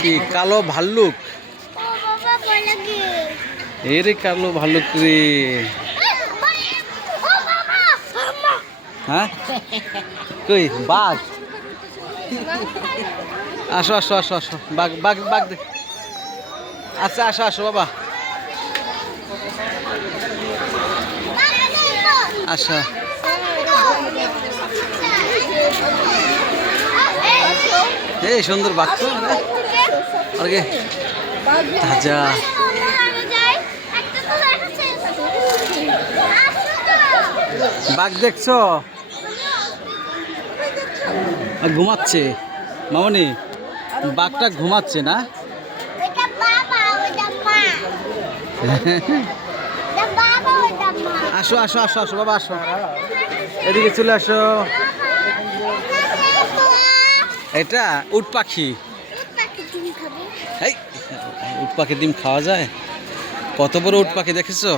কি কালো ভাল্লুক? এরে কালো ভাল্লুক রে। হ্যাঁ কই বাঘ? আসো আসো আসো আসো, বাঘ বাঘ বাঘ দেখ। আচ্ছা আসো আসো বাবা, আসো। এই সুন্দর বাঘ তো আগে তাজা। বাঘ দেখছো? ঘুমাচ্ছে মামনি, বাঘটা ঘুমাচ্ছে না? আসো আসো আসো আসো বাবা, আসো এদিকে চলে আসো। এটা উট পাখি। এই উট পাখির ডিম খাওয়া যায়? কত বড় উট পাখি দেখেছো?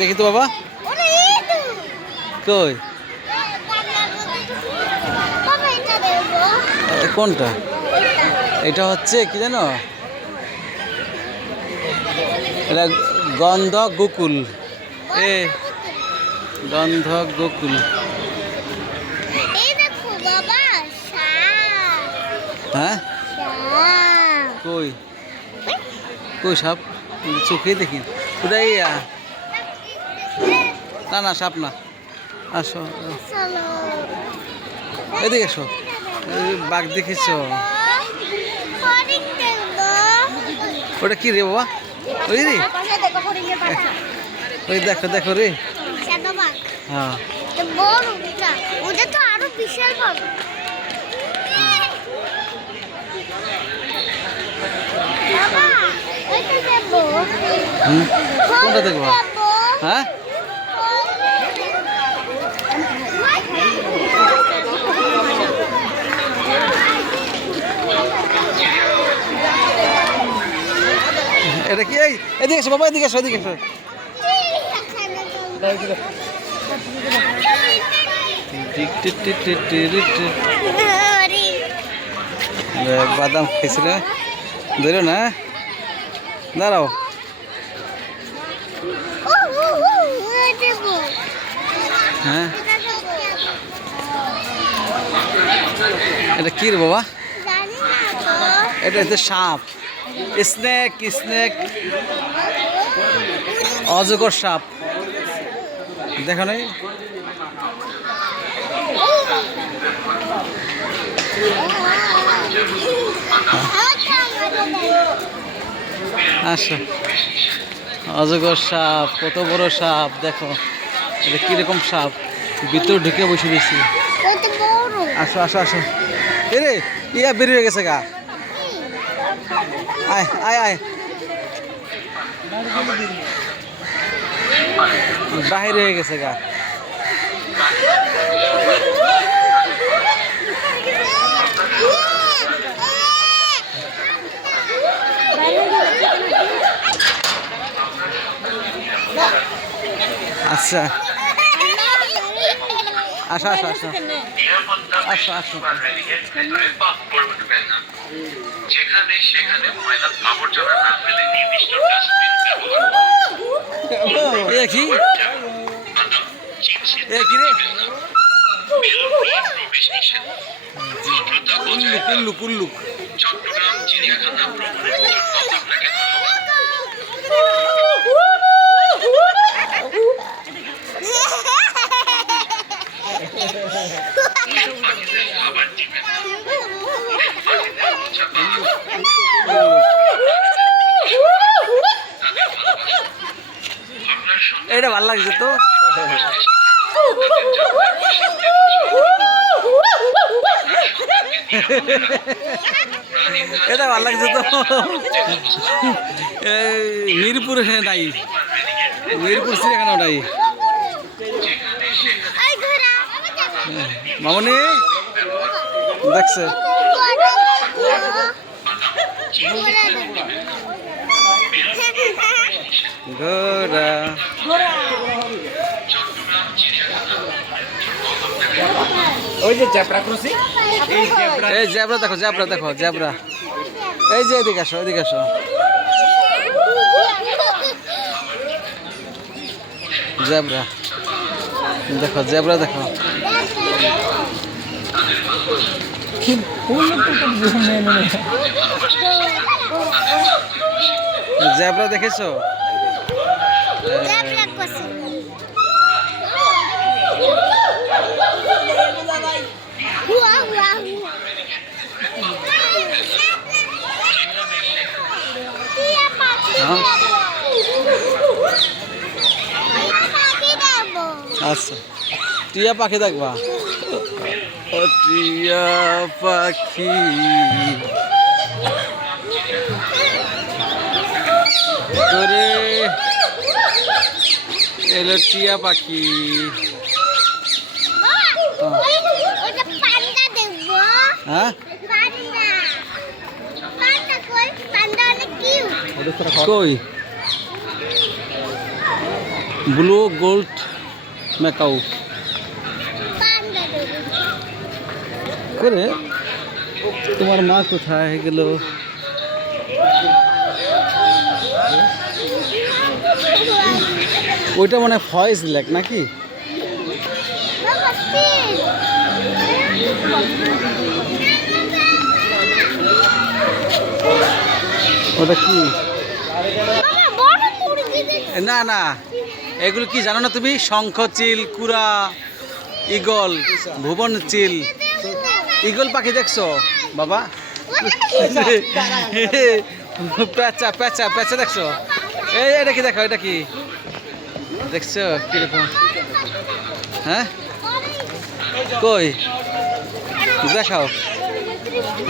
দেখি তো বাবা, কই কোনটা? এটা হচ্ছে কি জানো, এটা গন্ধক গোকুল। এ গন্ধক গোকুল। হ্যাঁ কই কই সাপ? চোখেই দেখি ওটাই। না না সাপ না। আসো এদিকে এসো। বাঘ দেখেছ? ওটা কি রে বাবা? ওই রে, ওই দেখো দেখো রে। হ্যাঁ কোনটা দেখবো? হ্যাঁ এটা কি? এই এদিকে এসো বাবা, এদিকে এসো, এদিকে এসো। বাদাম খাইছিল, ধরো না, দাঁড়াও। হ্যাঁ এটা কি রে বাবা? এটা হচ্ছে সাপ, স্নেক স্নেক, অজগর সাপ। দেখো নাই? আসো, অজগর সাপ, কত বড় সাপ দেখো। এটা কিরকম সাপ, ভিতরে ঢুকে বসে দিয়েছি। আসো আসো আসো। এরে ইয়া বেরিয়ে হয়ে গেছে গা। আয় আয় আয়, বাহির হয়ে গেছে গা। আচ্ছা আসো আসো আসো আসো আসো। যেখানে সেখানে ময়লা আবর্জনা না ফেলে নির্দিষ্ট ডাস্টবিন ব্যবহার এ কি? এ কি রে? প্রবেশ নিষেধ। ভদ্রতা বজায় কুল্লু কুল্লু। চট্টগ্রাম চিড়িয়াখানা ভ্রমণের জন্য আপনাকে খাবার দিবেন। এটা ভালো লাগছে তো। এটা ভালো লাগছে তো। মিরপুর নাই, মিরপুর চিড়িয়াখানা নাই। মামনি দেখছে ঘোড়া। ওই যে জ্যাবরা ক্রসিং, এই জ্যাবরা এই জ্যাবরা দেখো, জ্যাবরা দেখো, জ্যাবরা। এই যে এদিকে আসো, এদিকে আসো। জ্যাবরা দেখো, জ্যাবরা দেখো। জ্যাবরা দেখেছো? আচ্ছা, টিয়া পাখি দেখবা? ও টিয়া পাখি করে এলো টিয়া পাখি। হ্যাঁ, কই? ব্লু গোল্ড ম্যাকাউ করে। তোমার মা কোথায় গেল? ওইটা মানে ভয়েস লেক নাকি? ওটা কি? না না, এগুলো কি জানো না তুমি? শঙ্খ চিল, কুরা, ঈগল, ভুবন চিল। ঈগল পাখি দেখছো বাবা? পেঁচা পেঁচা পেঁচা দেখছো? এই এটা কি দেখো, এটা কি দেখছো কিরকম? হ্যাঁ, কই দেখাও।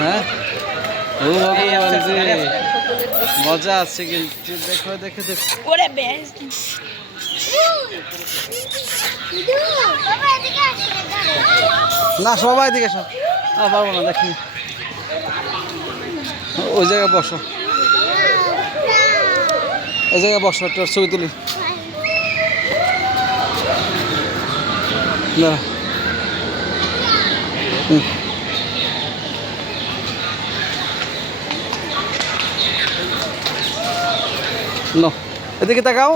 হ্যাঁ, ও ভগবান রে, মজা আছে কিন্তু। দেখো দেখে দেখো। না সবাই দিকে এসো। পারবো না, দেখি ওই জায়গায় বসো, ওই জায়গায় বসো, একটা ছবি তুলি। না এদিকে তাকাও।